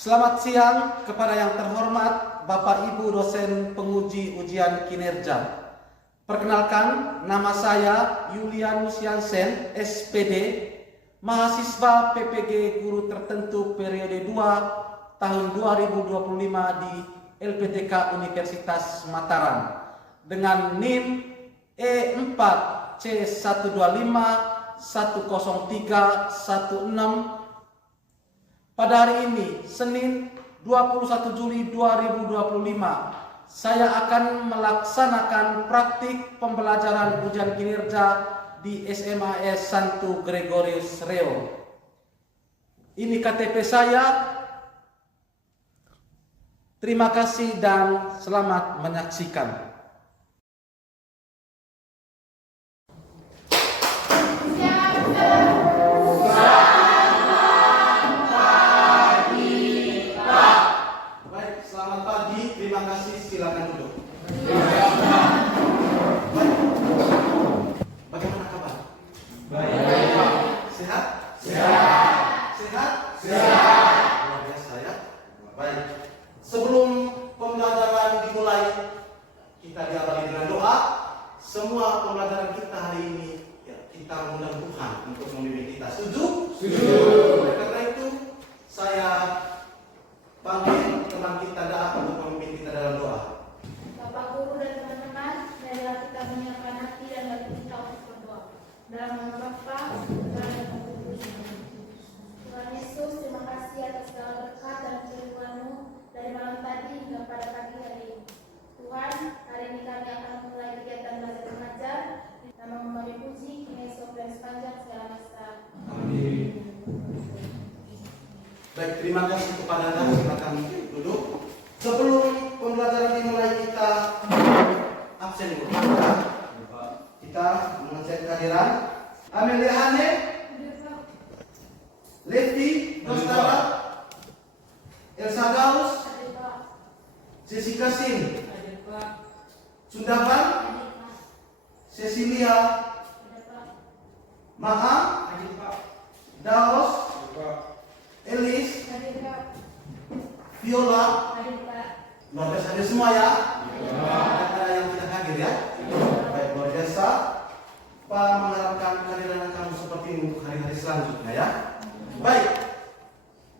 Selamat siang kepada yang terhormat Bapak Ibu dosen penguji ujian kinerja. Perkenalkan, nama saya Julianus Jansen, SPD, mahasiswa PPG Guru Tertentu periode 2 tahun 2025 di LPTK Universitas Mataram dengan NIM E4C125103116. Pada hari ini, Senin 21 Juli 2025, saya akan melaksanakan praktik pembelajaran ujian kinerja di SMAS Santo Gregorius Reo. Ini KTP saya. Terima kasih dan selamat menyaksikan. Terima kasih, silakan duduk. Bagaimana kabar? Baik. Sehat? Sehat. Sehat? Sehat. Luar biasa ya. Baik. Sebelum pembelajaran dimulai, kita diawali dengan doa. Semua pembelajaran kita hari ini ya, kita mengundang Tuhan untuk membimbing kita. Setuju? Setuju. Karena itu saya panggil teman kita untuk memimpin kita dalam doa. Bapak Guru dan teman-teman, marilah kita menyiapkan hati dan hati kita untuk berdoa. Dalam nama Bapa, Putra dan Roh Kudus. Tuhan Yesus, terima kasih atas segala berkat dan firman-Mu dari malam tadi hingga pada pagi hari ini. Tuhan, hari ini kami akan memulai kegiatan belajar mengajar. Nama kami puji, kini esok dan sepanjang segala masa. Amin. Baik, terima kasih kepada Anda. Silakan duduk. Sebelum pembelajaran dimulai, kita absen dulu. Kita mengecek kehadiran. Amelia Hane, Levi Nostara, Elsa Gaus, Jessica Sin, Sundaban, Cecilia, Maha, Daos, Elis, Viola, luar biasa hadir semua ya. Ada yang tidak hadir ya. Baik, luar biasa. Pak mengharapkan kehadiran kamu seperti ini untuk hari-hari selanjutnya ya. Baik,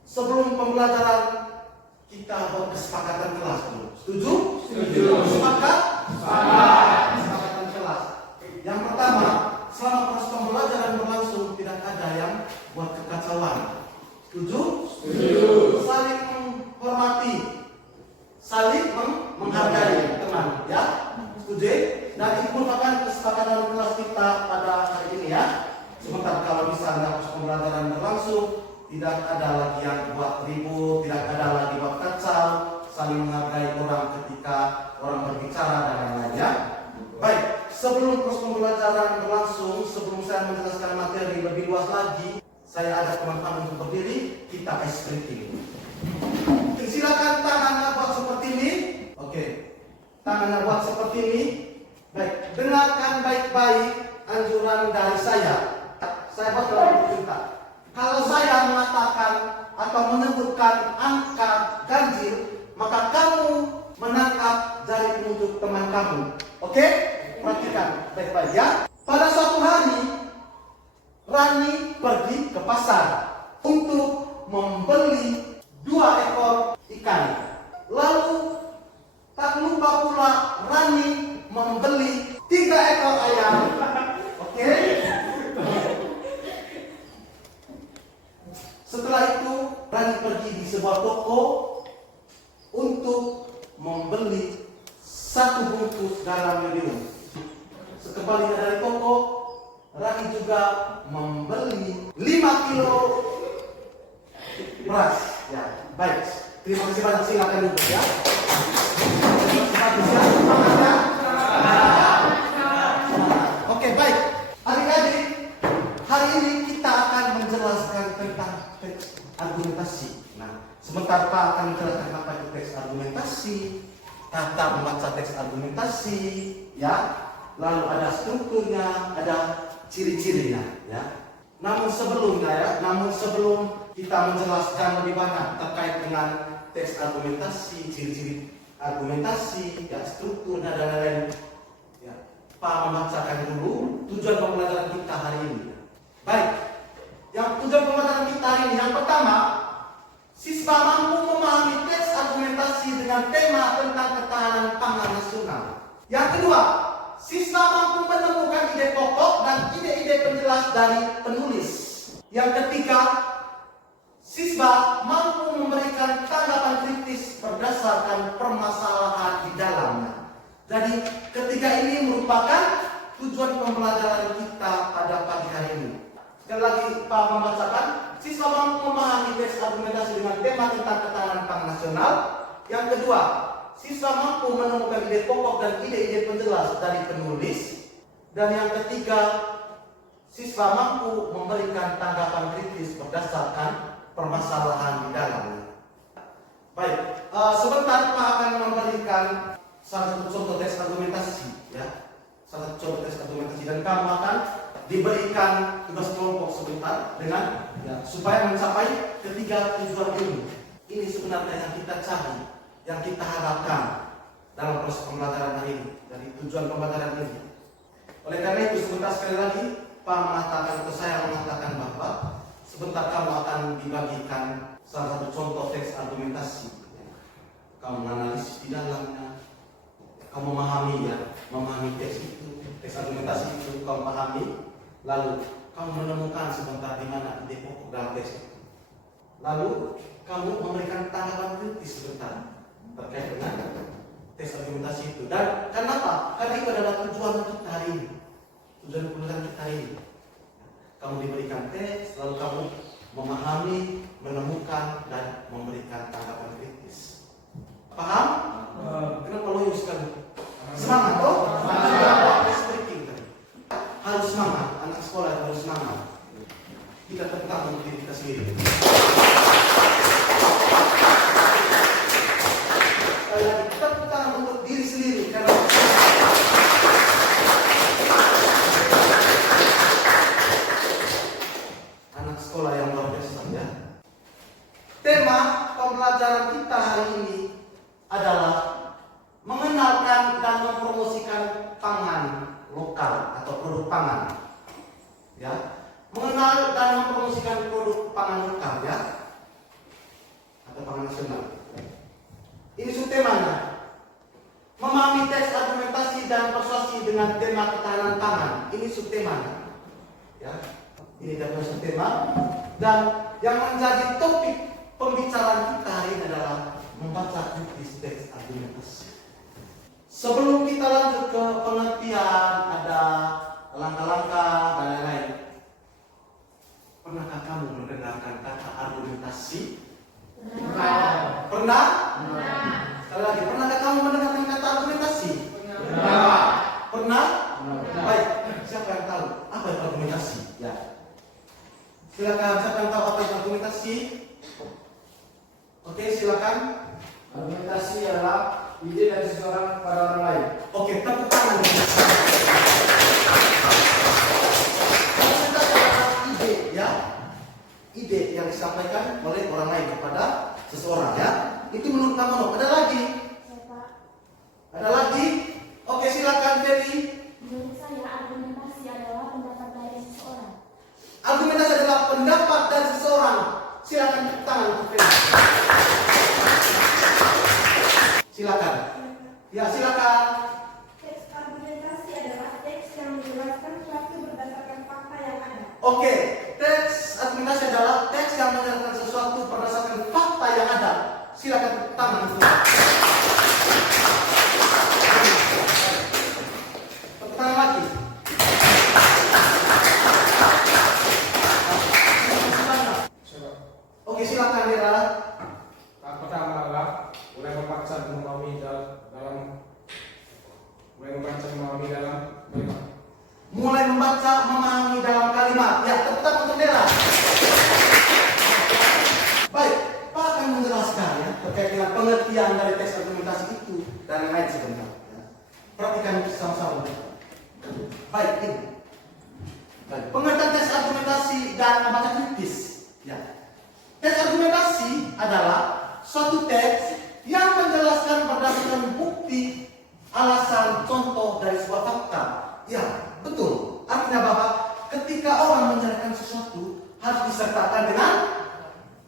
sebelum pembelajaran kita buat kesepakatan kelas dulu. Setuju? Setuju. Sepakat? Sepakat. Kesepakatan kelas. Yang pertama, selama proses pembelajaran berlangsung tidak ada yang buat kekacauan. Setuju? Setuju. Saling menghormati, saling menghargai teman, ya. Setuju? Dan itu merupakan kesepakatan kelas kita pada hari ini ya. Sebentar kalau misalnya proses pembelajaran berlangsung, tidak ada lagi yang buat ribut, tidak ada lagi buat kacau, saling menghargai orang ketika orang berbicara dan lain-lain ya. Baik, sebelum proses pembelajaran berlangsung, sebelum saya menjelaskan materi lebih luas lagi, saya ajak teman-teman untuk berdiri, kita ice breaking. Silakan tangannya buat seperti ini. Oke, tangannya buat seperti ini. Baik, dengarkan baik-baik anjuran dari saya. Saya buat dalam cerita. Kalau saya mengatakan atau menyebutkan angka ganjil, maka kamu menangkap jari penunjuk teman kamu. Oke? Perhatikan baik-baik ya. Pada suatu hari, Rani pergi ke pasar untuk membeli 2 ekor ikan. Lalu tak lupa pula Rani membeli 3 ekor ayam. Oke? Setelah itu Rani pergi di sebuah toko untuk membeli 1 bungkus garam medium. Sekembalinya dari toko, Rani juga membeli 5 kilo beras. Ya, baik. Terima kasih banyak, silakan duduk ya. Oke, baik. Adik-adik, hari ini kita akan menjelaskan tentang teks argumentasi. Nah, sebentar Pak akan menjelaskan apa itu teks argumentasi, tata membaca teks argumentasi, ya. Lalu ada strukturnya, ada ciri-cirinya, ya. Namun sebelum kita menjelaskan lebih banyak terkait dengan dengan teks argumentasi, ciri-ciri argumentasi, ya, struktur dan lain-lain. Ya, Pak membacakan dulu tujuan pembelajaran kita hari ini. Baik, yang tujuan pembelajaran kita hari ini yang pertama, siswa mampu memahami teks argumentasi dengan tema tentang ketahanan pangan nasional. Yang kedua, siswa mampu menemukan ide pokok dan ide-ide penjelas dari penulis. Yang ketiga, siswa mampu memberikan tanggapan kritis berdasarkan permasalahan di dalamnya. Jadi, ketiga ini merupakan tujuan pembelajaran kita pada pagi hari ini. Sekali lagi, Pak membacakan, siswa mampu memahami teks argumentasi dengan tema tentang ketahanan pangan nasional. Yang kedua, siswa mampu menemukan ide pokok dan ide-ide penjelas dari penulis. Dan yang ketiga, siswa mampu memberikan tanggapan kritis berdasarkan permasalahan di dalamnya. Baik, sebentar Pak akan memberikan satu contoh teks argumentasi, ya, satu contoh teks argumentasi, dan kamu akan diberikan tugas kelompok sebentar dengan, ya, supaya mencapai ketiga tujuan ini. Ini sebenarnya yang kita cari, yang kita harapkan dalam proses pembelajaran hari ini, dari tujuan pembelajaran ini. Oleh karena itu, sebentar sekali lagi Pak mengatakan, atau saya mengatakan bahwa sebentar kamu akan dibagikan salah satu contoh teks argumentasi. Kamu menganalisis di dalamnya, kamu memahami, ya, memahami teks itu, teks argumentasi itu kamu pahami, lalu kamu menemukan sebentar di mana ide pokok dalam teks itu. Lalu kamu memberikan tanggapan kritis sebentar terkait dengan teks argumentasi itu. Dan kenapa? Karena itu adalah tujuan kita hari ini, tujuan pembelajaran kita hari ini. Kamu diberikan teks, lalu kamu memahami, menemukan, dan memberikan tanggapan kritis. Paham? Kenapa loyo sekali? Semangat, toh? Harus semangat, anak sekolah harus semangat. Kita tentang untuk diri kita sendiri. Sekali lagi, kita tentang untuk diri sendiri, karena anak sekolah yang luar biasa, ya. Tema pembelajaran kita hari ini adalah mengenalkan dan mempromosikan pangan lokal atau produk pangan, ya. Mengenal dan mempromosikan produk pangan lokal, ya, atau pangan nasional. Ini subtemanya. Memahami teks argumentasi dan persuasi dengan tema ketahanan pangan. Ini subtemanya, ya. Ini adalah subtema, dan yang menjadi topik pembicaraan kita hari ini adalah membaca kritis teks argumentasi. Sebelum kita lanjut ke pengertian, ada langkah-langkah dan lain-lain. Pernahkah kamu mendengarkan kata argumentasi? Pernah. Pernah? Pernah. Sekali lagi, pernahkah kamu mendengarkan kata argumentasi? Pernah. Pernah? Baik, siapa yang tahu apa itu argumentasi? Ya. Silakan, siapa yang tahu apa itu argumentasi? Oke, silakan. Argumentasi adalah ide dari seseorang pada orang lain. Oke, tepuk tangan. Argumentasi adalah ide, ya. Ide yang disampaikan oleh orang lain kepada seseorang, ya. Itu menurut kamu. Ada lagi? Siapa? Ada lagi? Oke, silakan Ferry. Menurut saya argumentasi adalah pendapat dari seseorang. Argumentasi adalah pendapat dari seseorang. Silakan tepuk tangan untuk Ferry. Silakan. Ya, silakan. Teks argumentasi adalah teks yang menjelaskan suatu berdasarkan fakta yang ada. Oke, teks argumentasi adalah teks yang menjelaskan sesuatu berdasarkan fakta yang ada. Silakan tepuk tangan untuk tepuk tangan lagi. Oke, silakan Dera. Yang pertama adalah mulai membaca dan memahami Mulai membaca, memahami dalam kalimat. Ya, tepuk tangan untuk Dera. Baik, Pak akan menjelaskan, ya, terkait dengan pengertian dari teks argumentasi itu dan lain-lain sebentar, ya. Perhatikan sama-sama. Baik, ini. Baik, pengertian teks argumentasi dan membaca kritis. Ya. Teks argumentasi adalah suatu teks yang menjelaskan berdasarkan bukti, alasan, contoh dari sebuah fakta. Ya, betul. Artinya Bapak, ketika orang menjelaskan sesuatu harus disertakan dengan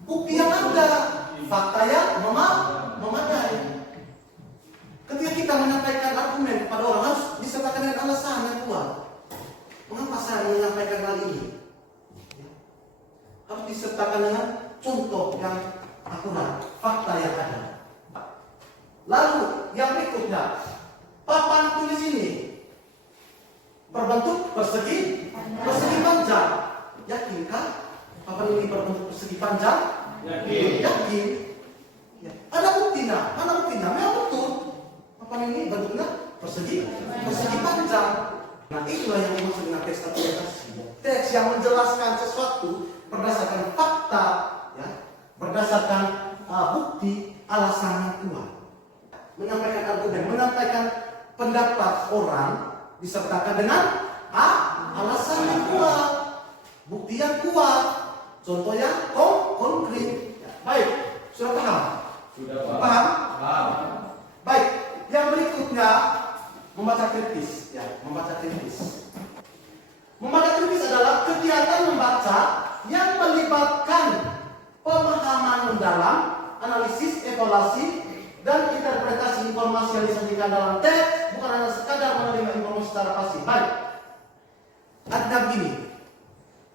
bukti yang ada, fakta yang memadai. Ketika kita menyampaikan argumen kepada orang harus disertakan dengan alasan yang kuat. Mengapa saya menyampaikan hal ini? Harus disertakan dengan contoh yang akurat, fakta yang ada. Lalu yang berikutnya, papan tulis ini berbentuk persegi panjang. Yakinkah papan ini berbentuk persegi panjang? Yakin. Ya. Ada buktinya. Mana buktinya? Memang betul. Papan ini bentuknya persegi panjang. Nah, itulah yang dimaksud dengan teks argumentasi. Teks yang menjelaskan sesuatu berdasarkan fakta, ya, berdasarkan bukti, alasan yang kuat. Menyampaikan argumen, menyampaikan pendapat orang disertakan dengan alasan yang kuat, bukti yang kuat, contoh yang konkret. Ya, baik, sudah paham? Sudah Paham? paham. Baik, yang berikutnya membaca kritis. Ya, membaca kritis. Membaca kritis adalah kegiatan membaca yang melibatkan pemahaman mendalam, analisis, evaluasi, dan interpretasi informasi yang disajikan dalam teks, bukan hanya sekadar menerima informasi secara pasif. Baik. Artinya begini,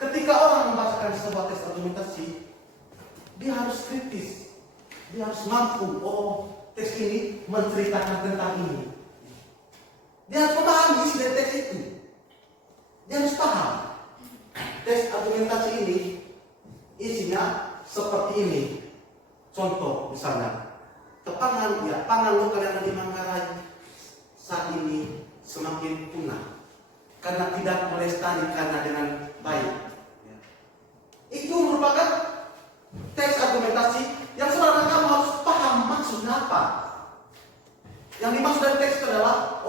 ketika orang membacakan sebuah teks argumentasi, dia harus kritis, dia harus mampu, teks ini menceritakan tentang ini. Dia harus memahami isi dari teks itu. Dia harus paham. Teks argumentasi ini isinya seperti ini. Contoh misalnya, pangan lokal yang ada di Manggarai saat ini semakin punah karena tidak melestarikannya dengan baik. Itu merupakan teks argumentasi yang sebenarnya kamu harus paham maksudnya apa. Yang dimaksud dari teks itu adalah,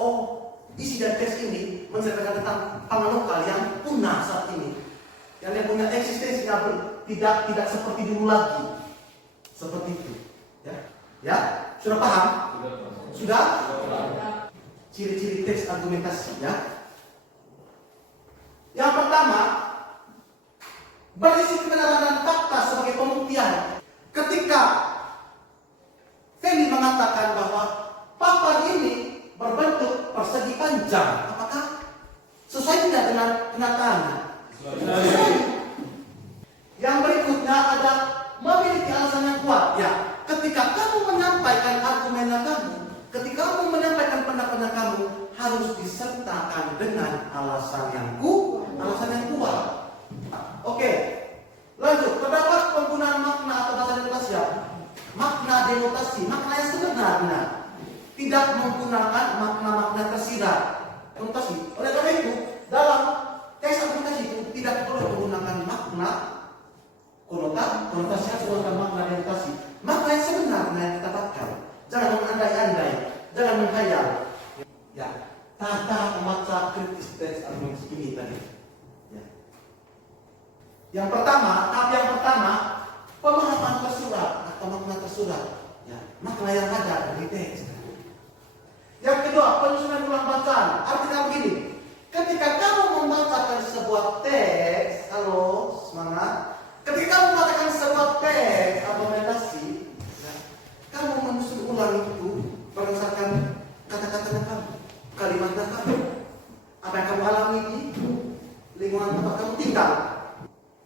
isi dari teks ini menceritakan tentang pangan lokal yang punah saat ini, yang dia punya eksistensinya tidak seperti dulu lagi, seperti itu. Ya, sudah paham? Sudah? Ciri-ciri teks argumentasi, ya. Yang pertama, berisi kebenaran dan fakta sebagai pembuktian. Ketika Feli mengatakan bahwa papan ini berbentuk persegi panjang, apakah sesuai tidak dengan kenyataannya? Sesuai. Yang berikutnya ada memiliki alasan yang kuat. Ya, ketika kamu menyampaikan argumennya kamu, ketika kamu menyampaikan pendapatnya kamu, harus disertakan dengan alasan yang kuat. Oke, lanjut. Terdapat penggunaan makna atau bahasa denotasi, ya. Makna denotasi, makna yang sebenarnya, tidak menggunakan makna-makna tersirat. Denotasi. Oleh karena itu, dalam teks argumentasi itu tidak perlu menggunakan makna konotasi yang menggunakan makna denotasi. Makna yang sebenarnya yang kita dapatkan. Jangan mengandai-andai, jangan menghayal. Ya, tata membaca kritis teks argumentasi ini tadi. Ya. Yang pertama, pemahaman tersurat atau makna tersurat. Ya, makna yang ada dari teks. Yang kedua, penyusunan ulang bacaan. Artinya begini, ketika kamu membacakan sebuah teks, halo, semangat. Ketika kamu membacakan sebuah teks argumentasi, kamu menyusun ulang itu berdasarkan kata-kata kamu, kalimatnya kamu, apa yang kamu alami di lingkungan tempat kamu tinggal.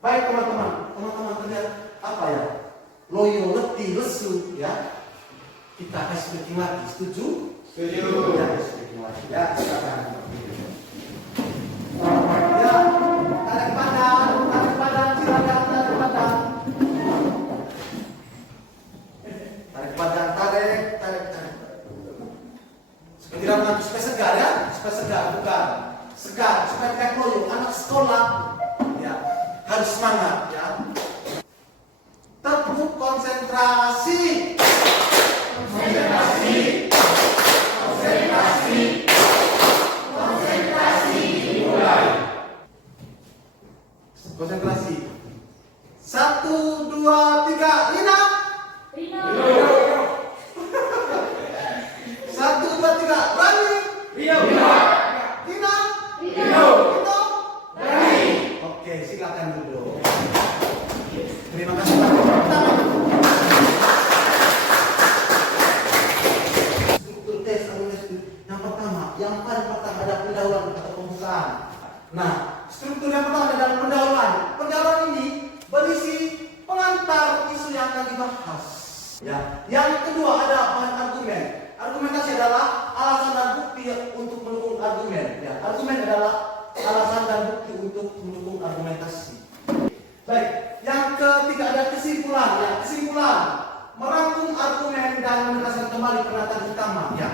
Baik teman-teman terlihat apa ya? Loyo, letih, lesu, ya. Kita harus speaking lagi, setuju? Setuju. Ya, speaking lagi. Ya, silakan. Ya, tarik badan, silakan tarik badan. Tarik badan, tarik. Supaya tidak supaya segar, ya, supaya segar, bukan segar, supaya tidak loyo. Anak sekolah, ya, harus semangat, ya. Tepuk konsentrasi. Konsentrasi. 1, 2, 3, Lina. bahas. Ya. Yang kedua ada bahan argumen. Argumentasi adalah alasan dan bukti untuk mendukung argumen. Ya. Argumen adalah alasan dan bukti untuk mendukung argumentasi. Baik. Yang ketiga ada kesimpulan. Ya. Kesimpulan merangkum argumen dan menegaskan kembali pernyataan utama. Ya.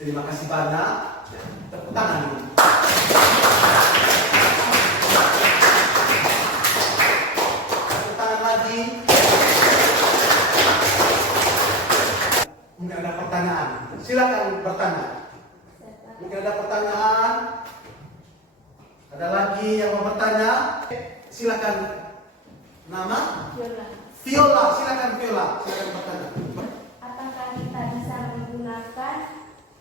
Terima kasih banyak. Ya. Tepuk tangan dulu. Tepuk tangan lagi. Mungkin ada pertanyaan. Silakan bertanya. Mungkin ada pertanyaan. Ada lagi yang mau bertanya? Silakan. Nama? Viola. Silakan Viola. Silakan bertanya. Apakah kita bisa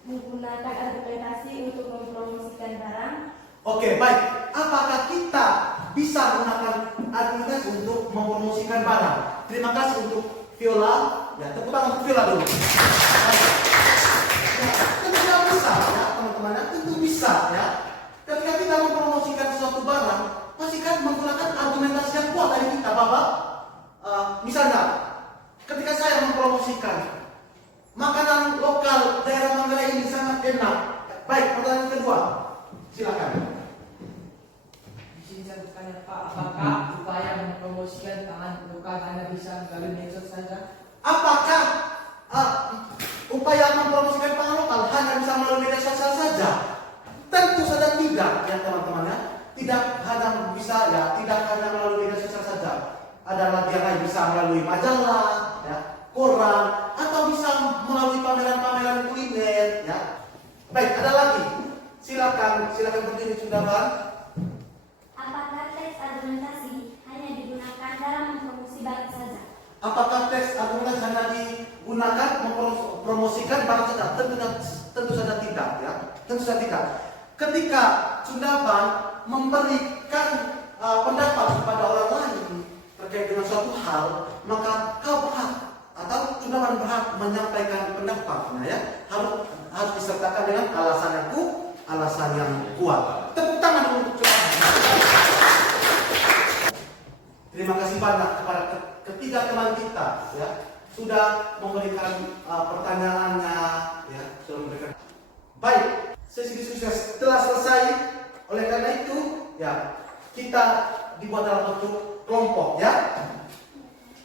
menggunakan argumentasi untuk mempromosikan barang? Oke, baik. Apakah kita bisa menggunakan argumentasi untuk mempromosikan barang? Terima kasih untuk Viola. Ya, tepuk tangan untuk Viola dulu. Ya, tentu bisa ya, teman-teman. Tentu bisa ya. Ketika kita mempromosikan suatu barang, pastikan menggunakan argumentasi yang kuat dari kita, Bapak. Misalnya, ketika saya mempromosikan makanan lokal daerah Manggarai ini sangat enak. Baik, pertanyaan kedua. Silakan. Di sini saya bertanya Pak, apakah upaya mempromosikan pangan lokal hanya bisa melalui medsos saja? Apakah upaya mempromosikan pangan lokal hanya bisa melalui media sosial saja? Tentu saja tidak, ya teman-teman ya. Tidak hanya bisa ya, tidak hanya melalui media sosial saja. Ada lagi yang lain bisa melalui majalah, ya, koran, atau bisa melalui pameran-pameran kuliner, ya. Baik, ada lagi. Silakan berdiri sudah, Bang. Apakah teks argumentasi hanya digunakan dalam mempromosi barang saja? Apakah teks argumentasi hanya digunakan mempromosikan barang saja? Tentu saja tidak, ya. Tentu saja tidak. Ketika Sundaban memberikan pendapat kepada orang lain terkait dengan suatu hal, maka kau berhak atau Sundaban berhak menyampaikan pendapatnya, ya. Harus disertakan dengan alasan yang kuat. Tepuk tangan untuk Sundaban. Terima kasih banyak kepada ketiga teman kita, ya, sudah memberikan pertanyaannya, ya, sudah memberikan. Baik, sesi diskusi telah selesai. Oleh karena itu, ya, kita dibuat dalam bentuk kelompok, ya.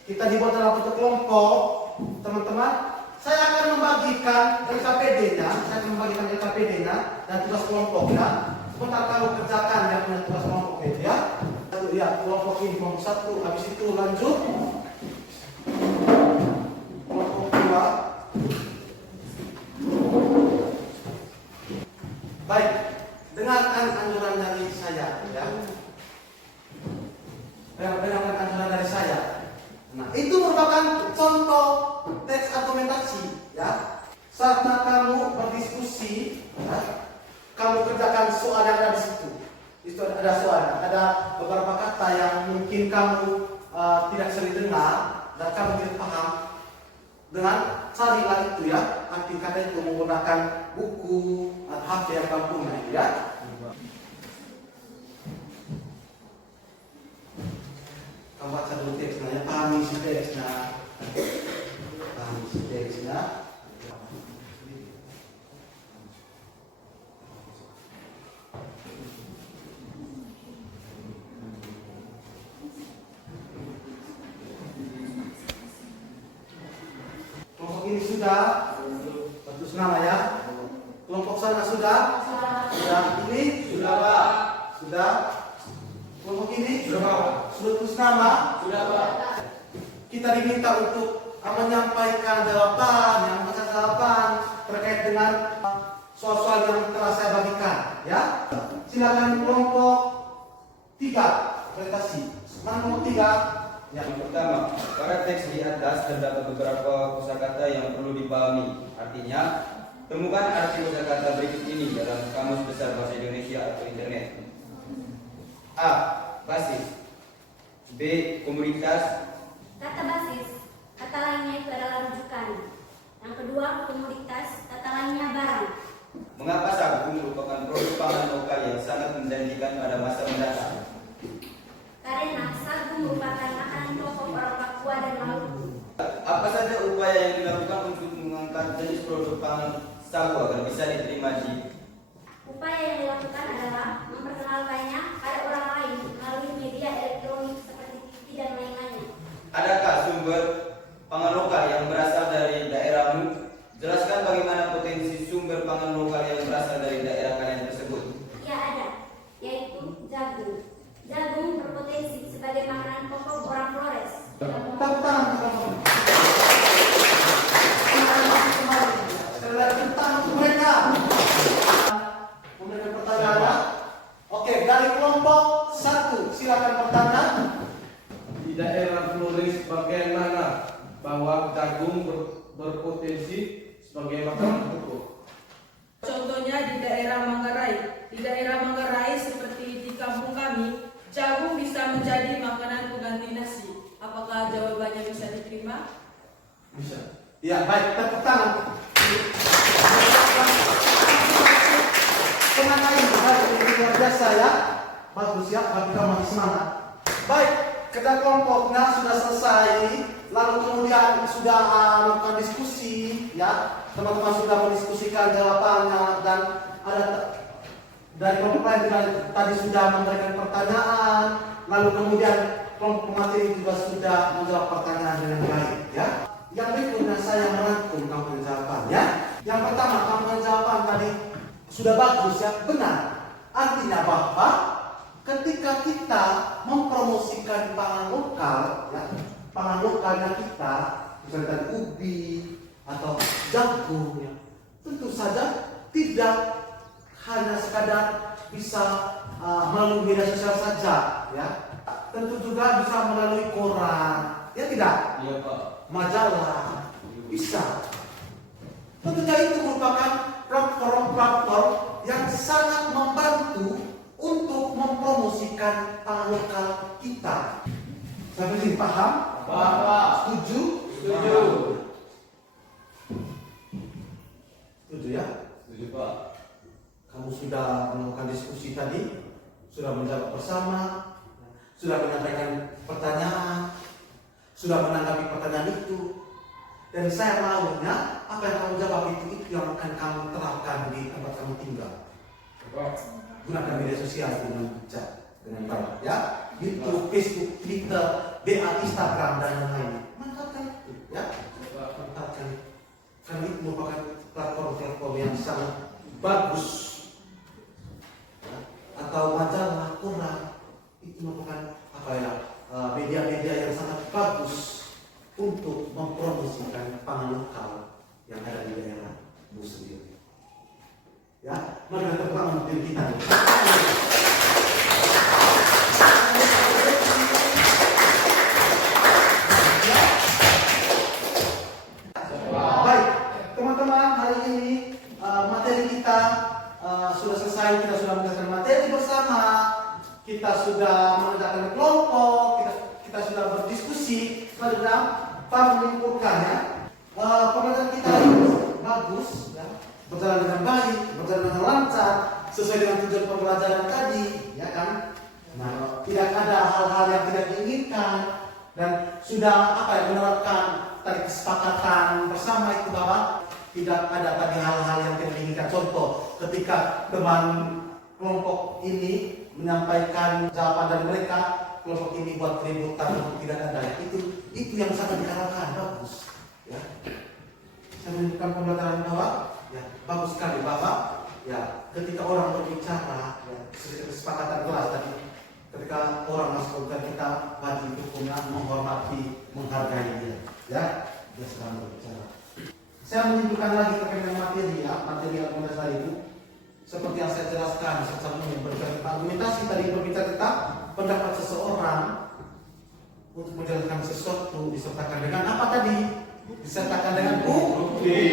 Kita dibuat dalam bentuk kelompok, teman-teman. Saya akan membagikan LKPD-nya, dan tugas kelompoknya. Sebentar kamu kerjakan yang punya tugas kelompok itu, ya. Ya, kelompok ini kelompok 1, habis itu lanjut kelompok 2. Baik, dengarkan anjuran dari saya, ya. Dengarkan anjuran dari saya. Nah, itu merupakan contoh teks argumentasi, ya. Saat kamu berdiskusi, ya, kamu kerjakan soal yang ada di situ. Itu ada soal, ada beberapa kata yang mungkin kamu tidak sering dengar dan kamu tidak paham. Dengan carilah itu, ya, arti kata itu menggunakan buku atau HP yang kamu punya, ya. Kamu baca dulu teksnya, ya, pahami si teksnya. Kelompok ini sudah tentu nama, ya. Kelompok sana sudah? Sudah. Ini sudah, Pak. Sudah. Kelompok ini sudah, Pak. Sudah terus nama? Sudah, Pak. Kita diminta untuk menyampaikan jawaban terkait dengan soal-soal yang telah saya bagikan, ya. Silakan kelompok 3 presentasi. Mana kelompok 3? Yang pertama, pada teks di atas terdapat beberapa kosakata yang perlu dipahami. Artinya, temukan arti kosakata berikut ini dalam Kamus Besar Bahasa Indonesia atau Internet. A. Basis. B. Komoditas. Kata basis, kata lainnya itu adalah rujukan. Yang kedua, komoditas, kata lainnya barang. Mengapa sagu merupakan produk pangan lokal yang sangat menjanjikan pada masa mendatang? Karena sagu merupakan makanan pokok orang Papua dan Maluku. Apa saja upaya yang dilakukan untuk mengangkat jenis produk pangan sagu agar bisa diterima di Upaya yang dilakukan adalah memperkenalkannya pada orang lain melalui media elektronik seperti TV dan lain-lainnya. Adakah sumber pangan lokal yang berasal dari daerahmu? Jelaskan bagaimana potensi sumber pangan lokal yang berasal dari daerah kalian tersebut. Ya ada, yaitu jagung. Jagung berpotensi sebagai makanan pokok orang Flores. Tepuk tangan teman-teman. Sekali lagi tepuk tangan untuk mereka. Memberikan pertanyaan. Oke, dari kelompok 1 silakan bertanya. Di daerah Flores bagaimana bahwa jagung berpotensi sebagai makanan pokok? Contohnya di daerah Manggarai. Di daerah Manggarai seperti di kampung kami, jagung bisa menjadi makanan pengganti nasi. Apakah jawabannya bisa diterima? Bisa. Ya, baik, tepuk tangan. Semangat ini luar biasa ya. Bagus ya, bagi kamu masih semangat. Baik, kita kelompoknya sudah selesai. Lalu kemudian sudah melakukan diskusi, ya. Teman-teman sudah mendiskusikan jawabannya dan ada dari kelompok lain juga tadi sudah memberikan pertanyaan. Lalu kemudian kelompok materi juga sudah menjawab pertanyaan dengan baik, ya. Yang berikutnya saya merangkum kampanye jawabannya. Yang pertama, kampanye jawaban tadi sudah bagus ya, benar. Artinya bahwa ketika kita mempromosikan pangan lokal, ya, pangan lokalnya kita, misalnya ubi atau jagung, ya, tentu saja tidak hanya sekadar bisa melalui media sosial saja, ya. Tentu juga bisa melalui koran, ya tidak? Iya Pak. Majalah, bisa. Tentunya itu merupakan platform-platform yang sangat membantu untuk mempromosikan pangan lokal kita. Sampai sini paham? Paham. Setuju? Setuju. Setuju ya? Setuju Pak. Kamu sudah melakukan diskusi tadi, sudah menjawab bersama, sudah menyampaikan pertanyaan, sudah menanggapi pertanyaan itu. Dan saya maunya apa yang kamu jawab itu yang akan kamu terapkan di tempat kamu tinggal. Gunakan media sosial dengan bijak, dengan baik, ya. YouTube, Facebook, Twitter, BA, Instagram dan lain-lain. Manfaatkan itu, ya. Manfaatkan. Karena itu merupakan platform-platform yang sangat bagus. Ya. Atau majalah, koran, itu merupakan apa ya? Media-media yang sangat bagus untuk mempromosikan pangan lokal yang ada di daerahmu sendiri. Ya, mari kita tepuk tangan untuk diri kita. Baik, teman-teman, hari ini materi kita sudah selesai. Kita sudah menjelaskan materi bersama. Kita sudah mengerjakan kelompok. Kita sudah berdiskusi. Pak menyimpulkannya, pembelajaran kita ini bagus, ya, berjalan dengan baik, berjalan dengan lancar, sesuai dengan tujuan pembelajaran tadi, ya kan? Nah, tidak ada hal-hal yang tidak diinginkan dan sudah menerapkan tadi kesepakatan bersama itu bahwa tidak ada tadi hal-hal yang tidak diinginkan. Contoh, ketika teman kelompok ini menyampaikan jawaban dari mereka, kelompok ini buat keributan, tidak ada. Itu yang sangat diharapkan, bagus. Ya. Saya menunjukkan pembelajaran bahwa ya bagus sekali bahwa ya ketika orang berbicara, ya, kesepakatan kelas tadi, ketika orang masuk ke kita wajib hukumnya menghormati, menghargai dia. Ya, dia sedang berbicara. Saya menunjukkan lagi terkait dengan materi ya, materi yang dasar itu. Seperti yang saya jelaskan, sebelumnya berbicara tentang argumentasi tadi, berbicara tentang pendapat seseorang untuk menjelaskan sesuatu disertakan dengan apa tadi? Disertakan dengan bukti.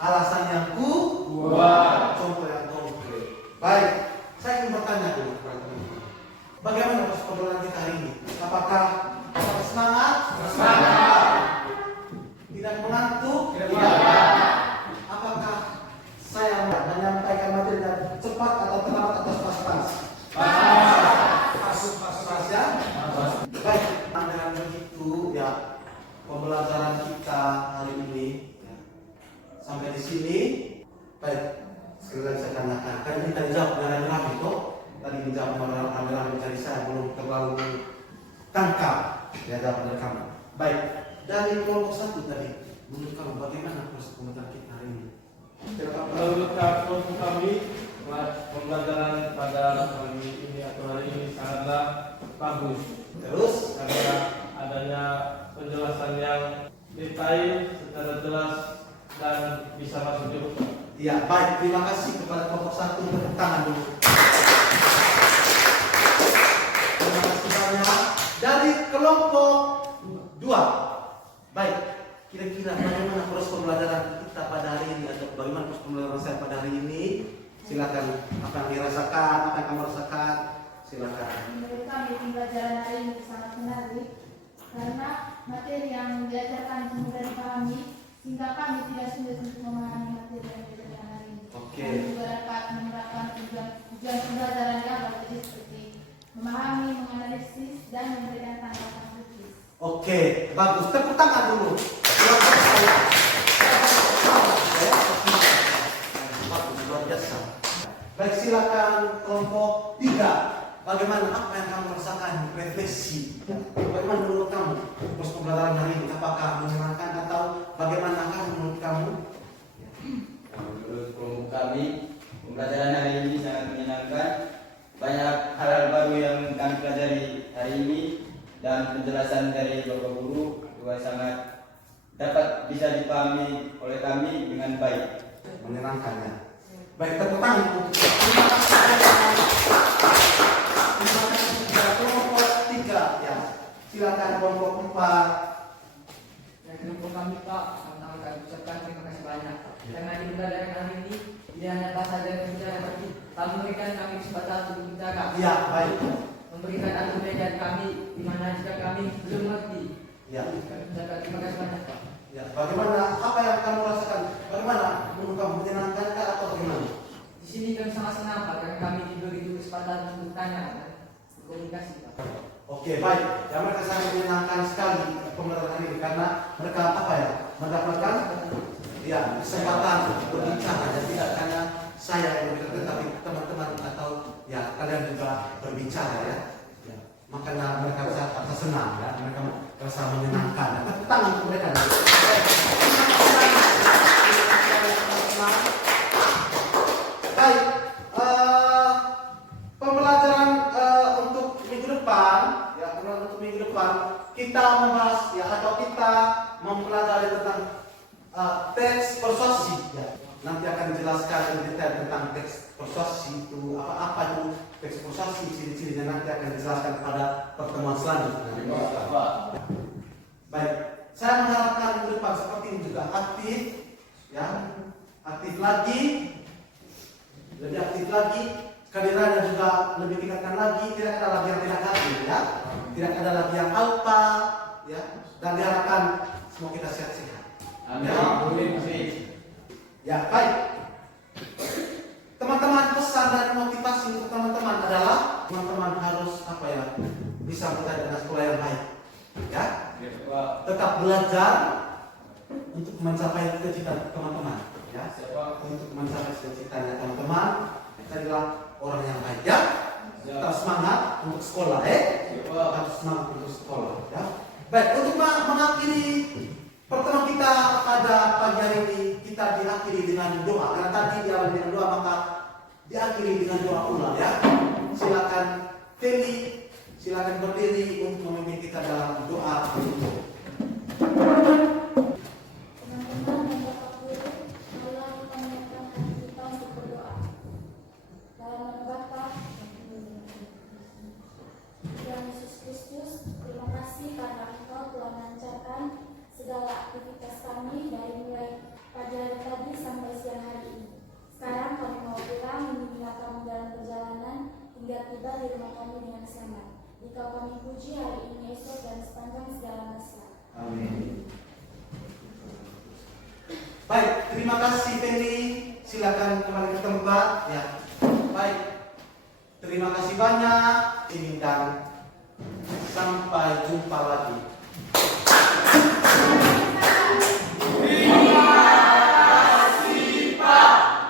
Alasan yang kuat. Contoh yang konkret. Baik, saya ingin bertanya dulu kepada teman-teman. Bagaimana proses pembelajaran kita hari ini? Apakah semangat? Semangat. Tidak mengantuk? Tidak. Apakah saya menyampaikan materi dengan cepat atau terlambat atau pas-pas? Pas ya. Baik, dengan begitu ya pembelajaran kita sini. Baik, sekali lagi saya tanyakan. Kan kita dijawab dengan rame-rame itu. Tadi dijawab dengan rame-rame, jadi saya belum terlalu tangkap ya jawaban dari kamu. Baik, dari kelompok 1 tadi, menurut kamu bagaimana proses pembelajaran kita hari ini? Menurut kelompok kami, pembelajaran pada hari ini atau hari ini sangatlah bagus. Terus, Karena adanya penjelasan yang detail, secara jelas dan bisa masuk di otak. ya baik, terima kasih kepada kelompok 1, tepuk tangan dulu. Terima kasih banyak. Dari kelompok 2, baik, kira-kira bagaimana proses pembelajaran kita pada hari ini atau bagaimana proses pembelajaran saya pada hari ini? Silakan, apa yang dirasakan, apa yang kamu rasakan, silakan. Menurut kami pembelajaran hari ini sangat menarik karena materi yang diajarkan mudah dipahami sehingga kami tidak sulit untuk memahami materi yang diajarkan hari ini. Oke. Kami juga dapat menerapkan tujuan pembelajaran yang bagus seperti memahami, menganalisis, dan memberikan tanggapan kritis. Oke, bagus. Tepuk tangan dulu. Silakan saya. Bagus, luar biasa. Baik, silakan kelompok 3. Bagaimana, apa yang kamu rasakan? Refleksi. Bagaimana menurut kamu proses pembelajaran hari ini? Apakah menyenangkan atau bagaimana menurut kamu? Menurut kelompok kami, pembelajaran hari ini sangat menyenangkan. Banyak hal-hal baru yang kami pelajari hari ini dan penjelasan dari Bapak Guru juga sangat dapat bisa dipahami oleh kami dengan baik. Menyenangkannya. Baik, tepuk tangan untuk terima kasih. Terima kasih kepada kelompok 3 ya. Silakan kelompok 4. Yang kelompok kami Pak, sama-sama kami ucapkan terima kasih banyak. Karena di pembelajaran kami ini tidak hanya bahasa dan bicara, tapi kami memberikan kami kesempatan untuk bicara. Ya, baik. Memberikan atur meja kami di mana jika kami belum mengerti. Ya. Kami ucapkan terima kasih banyak Pak. Ya, bagaimana apa yang kamu rasakan? Bagaimana menurut kamu, menyenangkankah atau bagaimana? Di sini kami sangat senang Pak, karena kami diberi kesempatan untuk tanya dan berkomunikasi Pak. Oke, baik. Ya, mereka sangat menyenangkan sekali pembelajaran ini karena mereka apa ya? Mendapatkan ya kesempatan untuk berbicara dan tidak hanya saya yang berbicara tetapi teman-teman atau ya kalian juga berbicara ya. Ya. Makanya mereka rasa senang ya, mereka rasa menyenangkan. Tepuk tangan untuk mereka. Baik, pembelajaran untuk minggu depan, ya pembelajaran untuk minggu depan kita membahas ya atau kita mempelajari tentang teks persuasi. Ya. Nanti akan dijelaskan lebih detail tentang teks persuasi itu apa itu teks persuasi, ciri-cirinya nanti akan dijelaskan pada pertemuan selanjutnya. Baik, saya mengharapkan minggu depan seperti ini juga aktif, ya, aktif lagi. Lebih aktif lagi, kehadiran dan juga lebih tingkatkan lagi, tidak ada lagi yang tidak hadir ya, tidak ada lagi yang alpa ya, dan diharapkan semua kita sehat-sehat. Amin. Ya, baik. Teman-teman, pesan dan motivasi untuk teman-teman adalah teman-teman harus apa ya, bisa berada dengan sekolah yang baik, ya. Tetap belajar untuk mencapai cita-cita teman-teman, ya. Untuk mencapai cita-citanya teman-teman, jadilah orang yang baik, ya. Tetap semangat untuk sekolah, tetap semangat untuk sekolah, ya. Baik, untuk mengakhiri pertemuan kita pada pagi hari ini, kita diakhiri dengan doa. Karena tadi diawali dengan doa, maka diakhiri dengan doa pula, ya. Silakan Feli, silakan berdiri untuk memimpin kita dalam doa. Teman-teman dan Bapak Guru, marilah kita menyiapkan hati kita untuk berdoa. Dalam nama Bapa, Tuhan Yesus Kristus, terima kasih karena Engkau telah melancarkan segala aktivitas kami dari mulai pagi hari tadi sampai siang hari ini. Sekarang kami mau pulang meninggalkan kamu dalam perjalanan hingga tiba di rumah kami dengan selamat. Dikau kami puji hari ini, esok, dan sepanjang segala masa. Amin. Baik, terima kasih Feli. Silakan kembali ke tempat. Ya, baik. Terima kasih banyak. Ini dan